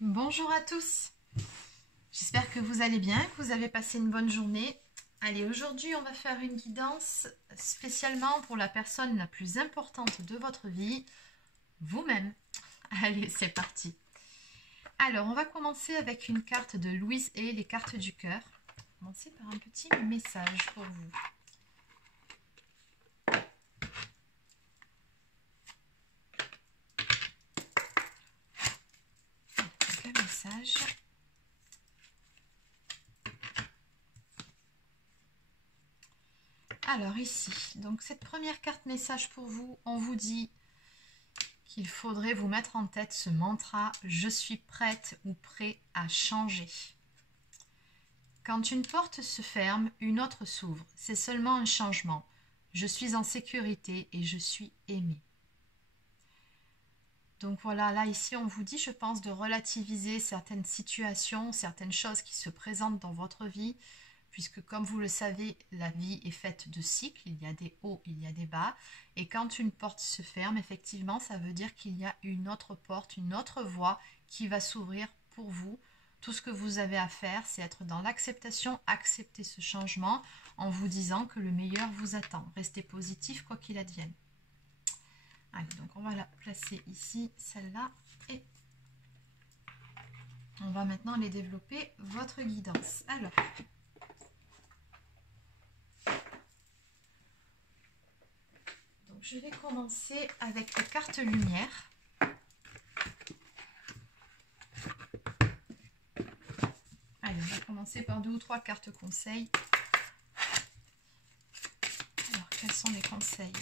Bonjour à tous, j'espère que vous allez bien, que vous avez passé une bonne journée. Allez, aujourd'hui on va faire une guidance spécialement pour la personne la plus importante de votre vie, vous-même. Allez, c'est parti. Alors, on va commencer avec une carte de Louise Hay, les cartes du cœur. On va commencer par un petit message pour vous. Donc, un message. Alors ici, donc cette première carte message pour vous, on vous dit qu'il faudrait vous mettre en tête ce mantra « Je suis prête ou prêt à changer ». Quand une porte se ferme, une autre s'ouvre. C'est seulement un changement. Je suis en sécurité et je suis aimée. Donc voilà, là ici on vous dit, je pense, de relativiser certaines situations, certaines choses qui se présentent dans votre vie, puisque comme vous le savez, la vie est faite de cycles, il y a des hauts, il y a des bas, et quand une porte se ferme, effectivement, ça veut dire qu'il y a une autre porte, une autre voie qui va s'ouvrir pour vous. Tout ce que vous avez à faire, c'est être dans l'acceptation, accepter ce changement en vous disant que le meilleur vous attend. Restez positif quoi qu'il advienne. Allez, donc on va la placer ici, celle-là, et on va maintenant aller développer votre guidance. Alors, donc je vais commencer avec les cartes lumière. Allez, on va commencer par 2 ou 3 cartes conseils. Alors, quels sont les conseils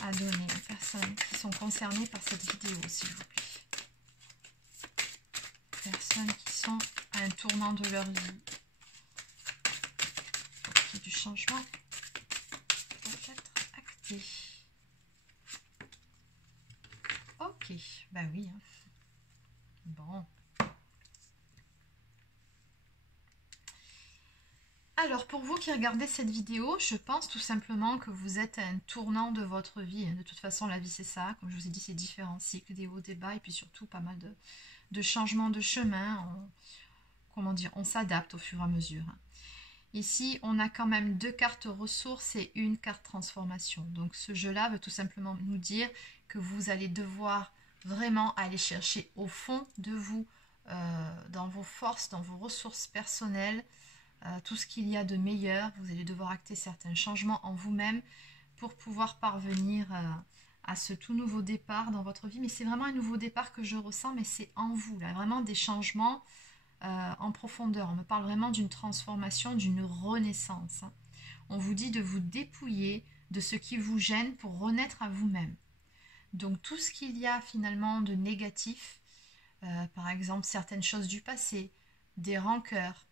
à donner aux personnes qui sont concernées par cette vidéo, s'il vous plaît? Personnes qui sont à un tournant de leur vie, pour qu'il y ait du changement peut être acté. Ok, bah oui. Hein. Bon. Alors, pour vous qui regardez cette vidéo, je pense tout simplement que vous êtes à un tournant de votre vie. De toute façon, la vie, c'est ça. Comme je vous ai dit, c'est différents cycles, des hauts, des bas, et puis surtout pas mal de changements de chemin. Comment dire, on s'adapte au fur et à mesure. Ici, on a quand même 2 cartes ressources et une carte transformation. Donc, ce jeu-là veut tout simplement nous dire que vous allez devoir vraiment aller chercher au fond de vous, dans vos forces, dans vos ressources personnelles, tout ce qu'il y a de meilleur. Vous allez devoir acter certains changements en vous-même pour pouvoir parvenir à ce tout nouveau départ dans votre vie. Mais c'est vraiment un nouveau départ que je ressens, mais c'est en vous, là, vraiment des changements en profondeur. On me parle vraiment d'une transformation, d'une renaissance. Hein. On vous dit de vous dépouiller de ce qui vous gêne pour renaître à vous-même. Donc tout ce qu'il y a finalement de négatif, par exemple certaines choses du passé, des rancœurs,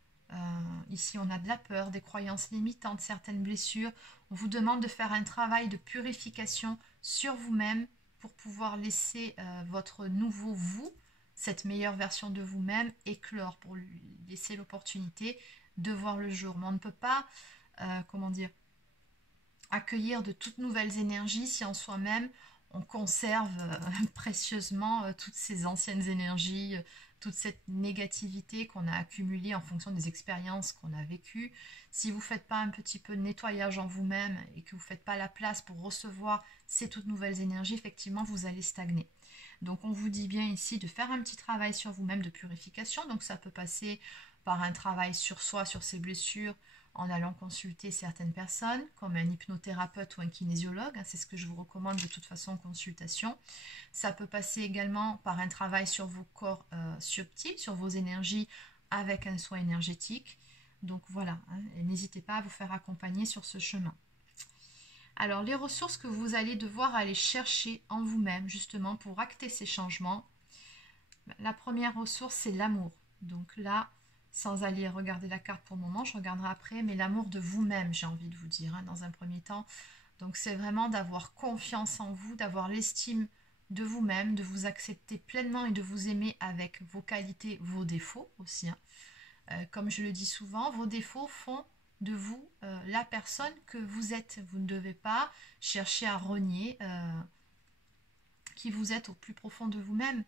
ici on a de la peur, des croyances limitantes, certaines blessures. On vous demande de faire un travail de purification sur vous-même pour pouvoir laisser votre nouveau vous, cette meilleure version de vous-même, éclore, pour lui laisser l'opportunité de voir le jour. Mais on ne peut pas, comment dire, accueillir de toutes nouvelles énergies si en soi-même on conserve précieusement toutes ces anciennes énergies, toute cette négativité qu'on a accumulée en fonction des expériences qu'on a vécues. Si vous ne faites pas un petit peu de nettoyage en vous-même et que vous ne faites pas la place pour recevoir ces toutes nouvelles énergies, effectivement, vous allez stagner. Donc, on vous dit bien ici de faire un petit travail sur vous-même de purification. Donc, ça peut passer par un travail sur soi, sur ses blessures, en allant consulter certaines personnes, comme un hypnothérapeute ou un kinésiologue. C'est ce que je vous recommande de toute façon en consultation. Ça peut passer également par un travail sur vos corps subtils, sur vos énergies, avec un soin énergétique. Donc voilà, hein, n'hésitez pas à vous faire accompagner sur ce chemin. Alors, les ressources que vous allez devoir aller chercher en vous-même, justement, pour acter ces changements. La première ressource, c'est l'amour. Donc là, sans aller regarder la carte pour le moment, je regarderai après, mais l'amour de vous-même, j'ai envie de vous dire, hein, dans un premier temps. Donc c'est vraiment d'avoir confiance en vous, d'avoir l'estime de vous-même, de vous accepter pleinement et de vous aimer avec vos qualités, vos défauts aussi. Hein. Comme je le dis souvent, vos défauts font de vous la personne que vous êtes. Vous ne devez pas chercher à renier qui vous êtes au plus profond de vous-même.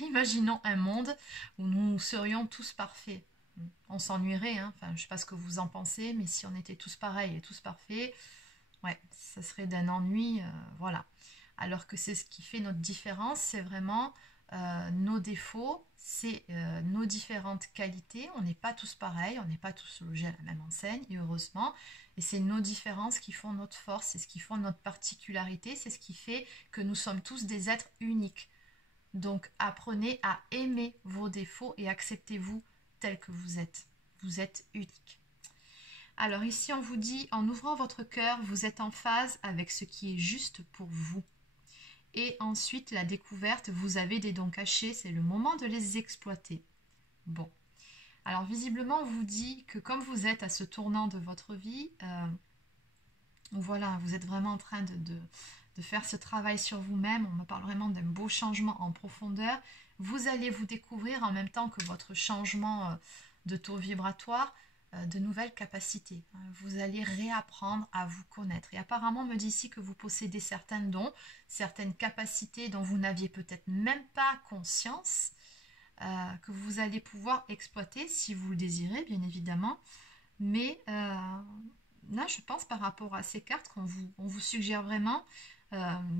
Imaginons un monde où nous serions tous parfaits. On s'ennuierait, hein. Enfin, je ne sais pas ce que vous en pensez, mais si on était tous pareils et tous parfaits, ouais, ça serait d'un ennui, voilà. Alors que c'est ce qui fait notre différence, c'est vraiment nos défauts, c'est nos différentes qualités. On n'est pas tous pareils, on n'est pas tous logés à la même enseigne, et heureusement. Et c'est nos différences qui font notre force, c'est ce qui font notre particularité, c'est ce qui fait que nous sommes tous des êtres uniques. Donc apprenez à aimer vos défauts et acceptez-vous tel que vous êtes. Vous êtes unique. Alors ici on vous dit, en ouvrant votre cœur, vous êtes en phase avec ce qui est juste pour vous. Et ensuite la découverte, vous avez des dons cachés, c'est le moment de les exploiter. Bon. Alors visiblement on vous dit que comme vous êtes à ce tournant de votre vie, voilà, vous êtes vraiment en train de faire ce travail sur vous-même. On me parle vraiment d'un beau changement en profondeur. Vous allez vous découvrir en même temps que votre changement de taux vibratoire, de nouvelles capacités. Vous allez réapprendre à vous connaître. Et apparemment, on me dit ici que vous possédez certains dons, certaines capacités dont vous n'aviez peut-être même pas conscience, que vous allez pouvoir exploiter si vous le désirez, bien évidemment. Mais là, je pense par rapport à ces cartes qu'on vous suggère vraiment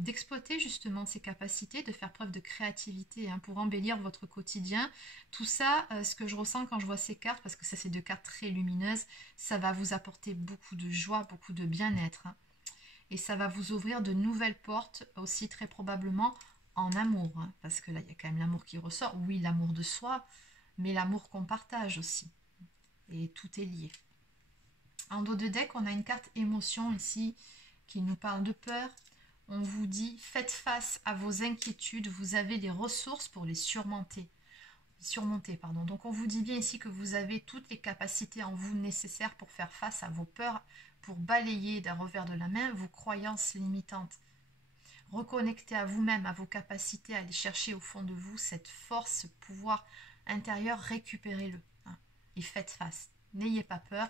d'exploiter justement ces capacités, de faire preuve de créativité pour embellir votre quotidien. Tout ça, ce que je ressens quand je vois ces cartes, parce que ça c'est deux cartes très lumineuses, ça va vous apporter beaucoup de joie, beaucoup de bien-être. Et ça va vous ouvrir de nouvelles portes aussi très probablement en amour. Parce que là, il y a quand même l'amour qui ressort. Oui, l'amour de soi, mais l'amour qu'on partage aussi. Et tout est lié. En dos de deck, on a une carte émotion ici qui nous parle de peur. On vous dit, faites face à vos inquiétudes, vous avez les ressources pour les surmonter. Donc on vous dit bien ici que vous avez toutes les capacités en vous nécessaires pour faire face à vos peurs, pour balayer d'un revers de la main vos croyances limitantes. Reconnectez à vous-même, à vos capacités, à aller chercher au fond de vous cette force, ce pouvoir intérieur, récupérez-le. Et faites face. N'ayez pas peur,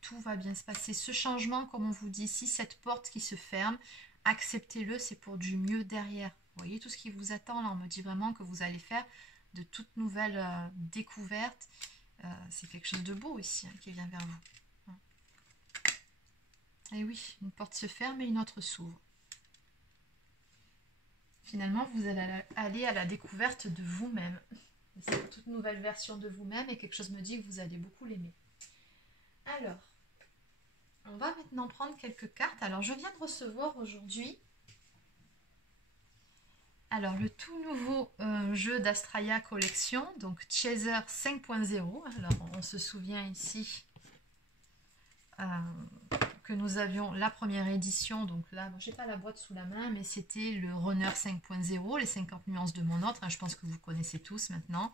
tout va bien se passer. Ce changement, comme on vous dit ici, cette porte qui se ferme, acceptez-le, c'est pour du mieux derrière. Vous voyez tout ce qui vous attend là, on me dit vraiment que vous allez faire de toutes nouvelles découvertes. C'est quelque chose de beau ici qui vient vers vous. Et oui, une porte se ferme et une autre s'ouvre. Finalement, vous allez aller à la découverte de vous-même. C'est une toute nouvelle version de vous-même et quelque chose me dit que vous allez beaucoup l'aimer. Alors, on va maintenant prendre quelques cartes. Alors, je viens de recevoir aujourd'hui le tout nouveau jeu d'Astraea Collection, donc Chaser 5.0. Alors, on se souvient ici que nous avions la première édition. Donc là, bon, je n'ai pas la boîte sous la main, mais c'était le Runner 5.0, les 50 nuances de mon autre. Je pense que vous connaissez tous maintenant.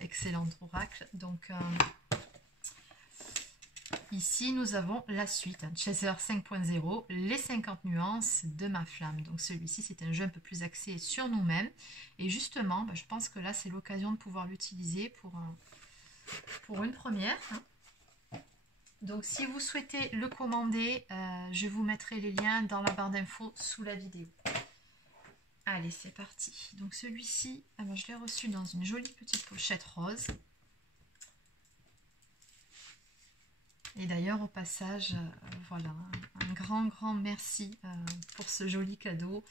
Excellent oracle. Donc, ici, nous avons la suite, Chaser 5.0, les 50 nuances de ma flamme. Donc celui-ci, c'est un jeu un peu plus axé sur nous-mêmes. Et justement, je pense que là, c'est l'occasion de pouvoir l'utiliser pour une première. Donc si vous souhaitez le commander, je vous mettrai les liens dans la barre d'infos sous la vidéo. Allez, c'est parti. Donc celui-ci, je l'ai reçu dans une jolie petite pochette rose. Et d'ailleurs, au passage, voilà, un grand merci pour ce joli cadeau.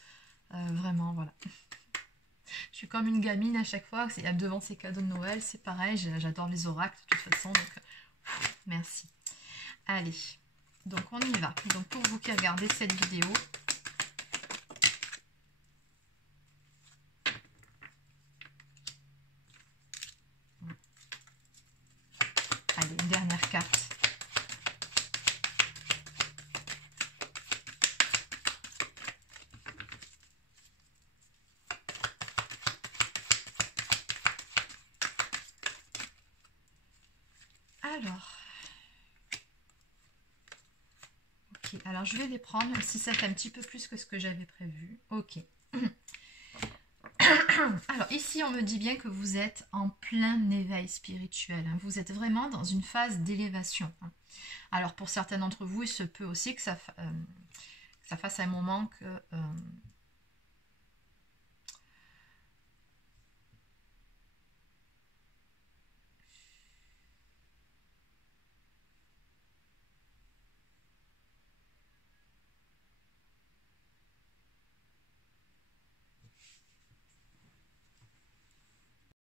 Vraiment, voilà. Je suis comme une gamine à chaque fois, devant ces cadeaux de Noël, c'est pareil, j'adore les oracles de toute façon, donc merci. Allez, donc on y va. Donc pour vous qui regardez cette vidéo, allez, une dernière carte. Alors, je vais les prendre, même si ça fait un petit peu plus que ce que j'avais prévu. Ok. Alors, ici, on me dit bien que vous êtes en plein éveil spirituel. Vous êtes vraiment dans une phase d'élévation. Alors, pour certains d'entre vous, il se peut aussi que ça fasse un moment que